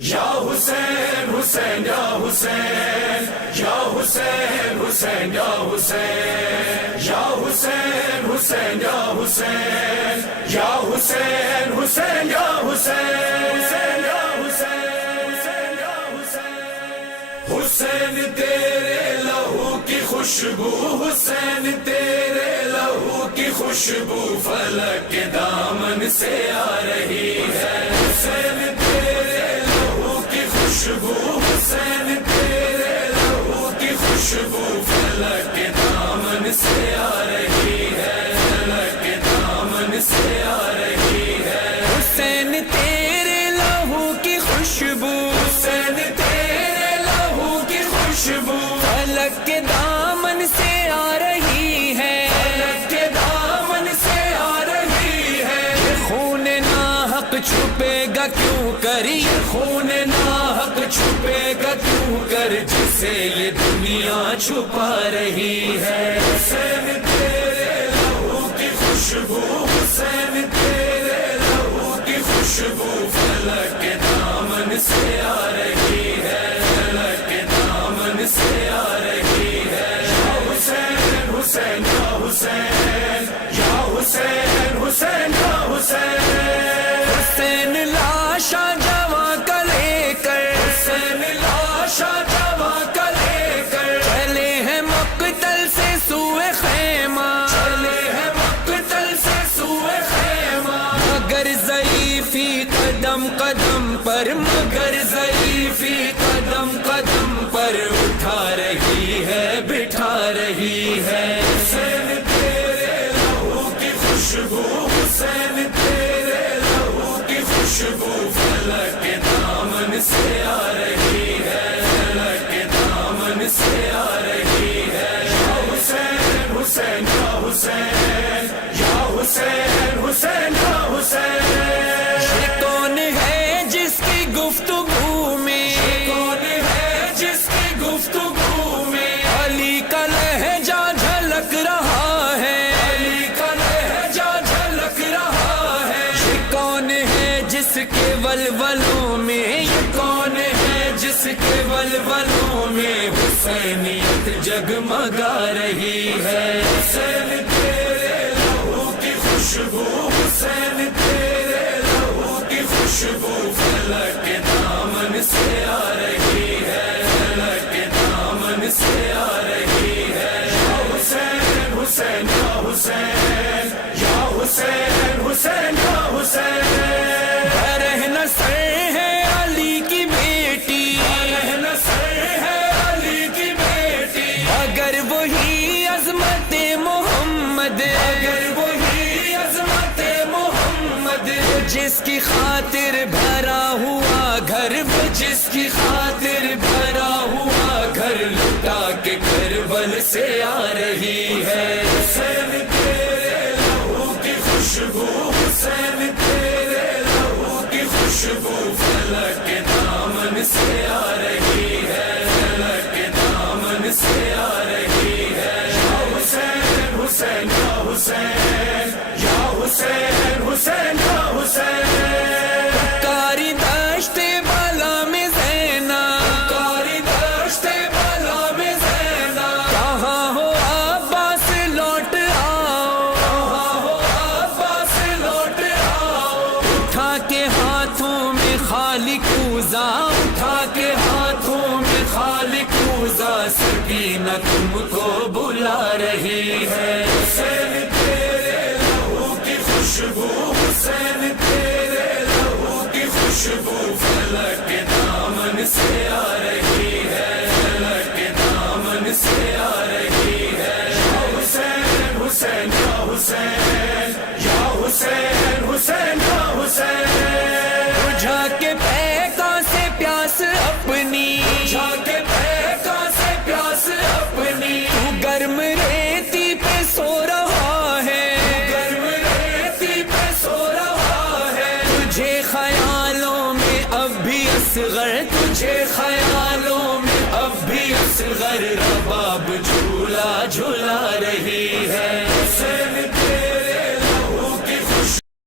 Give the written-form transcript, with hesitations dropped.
یا حسین حسین یا حسین یا حسین حسین یا حسین یا حسین حسین یا حسین یا حسین حسین یا حسین یا حسین یا حسین حسین تیرے لہو کی خوشبو حسین تیرے لہو کی خوشبو فلک کے دامن سے آ رہی ہے حسین تیرے لہو کی خوشبو حسین تیرے لہو کی خوشبو فلک کے دامن سے آ رہی ہے فلک کے دامن سے آ رہی ہے حسین تیرے لہو کی خوشبو حسین تیرے لہو کی خوشبو فلک کے دامن سے آ رہی ہے فلک کے دامن سے آ رہی ہے خون ناحق چھپے گا کیوں کر یہ خون ناحق چھپے گا کیوں کر جسے یہ دنیا چھپا رہی ہے حسین تیرے لہو کی خوشبو حسین تیرے لہو کی خوشبو فلک کے دامن سے آ رہی ہے فلک کے دامن سے آ رہی ہے یا حسین حسین یا حسین یا حسین حسین یا حسین حسین لاشا جواں کا لے کر حسین لاشا جواں کا لے کر چلے ہیں مقتل سے سوئے خیمہ چلے ہیں مقتل سے سوئے خیمہ مگر ضعیفی قدم قدم پر مگر ضعیفی قدم قدم پر اٹھا رہی ہے بٹھا رہی ہے حسین تیرے لہو کی خوشبو حسین تیرے لہو کی خوشبو فلک کے دامن سے آ رہی ہے فلک کے دامن سے آ رہی ہے یا حسین حسین یا حسین یا حسین حسین یا حسین یہ کون ہے جس کی گفتگو میں کون ہے جس کی گفتگو میں علی کا لہجہ جھلک رہا ہے علی کا لہجہ جھلک رہا ہے یہ کون ہے جس کے ولولوں میں یہ کون ہے جس کے ولولوں میں حسینیت جگمگا رہی ہے حسین تیرے لہو کی خوشبو حسین تیرے لہو کی خوشبو فلک کے دامن سے آ رہی ہے فلک کے دامن سے آ رہی ہے یا حسین حسین یا حسین یا حسین حسین یا حسین رہنا سر ہے علی کی بیٹی رہنا سر ہے علی کی بیٹی اگر وہی عظمت محمد اگر وہی عظمت محمد جس کی خاطر بھرا ہوا گھر وہ جس کی خاطر بھرا ہوا گھر لٹا کے کربل سے آ رہی ہے حسین تیرے لہو کی خوشبو حسین تیرے لہو کی خوشبو فلک کے دامن سے آ رہی ہے فلک کے دامن سے آ رہی ہے یا حسین حسین یا حسین یا حسین حسین یا حسین کاری دشت بالا میں زینا کاری دشت بالا میں زینا کہاں ہو عباس لوٹ آؤ کہاں ہو عباس لوٹ آؤ اٹھا کے ہاتھوں میں خالق اوزا اٹھا کے ہاتھوں میں خالق اوزا سکینہ تم کو بلا رہی ہے حسین تیرے لہو کی خوشبو حسین تیرے لہو کی خوشبو فلک کے دامن سے آ رہی ہے فلک کے دامن سے آ رہی ہے یا حسین حسین یا حسین یا حسین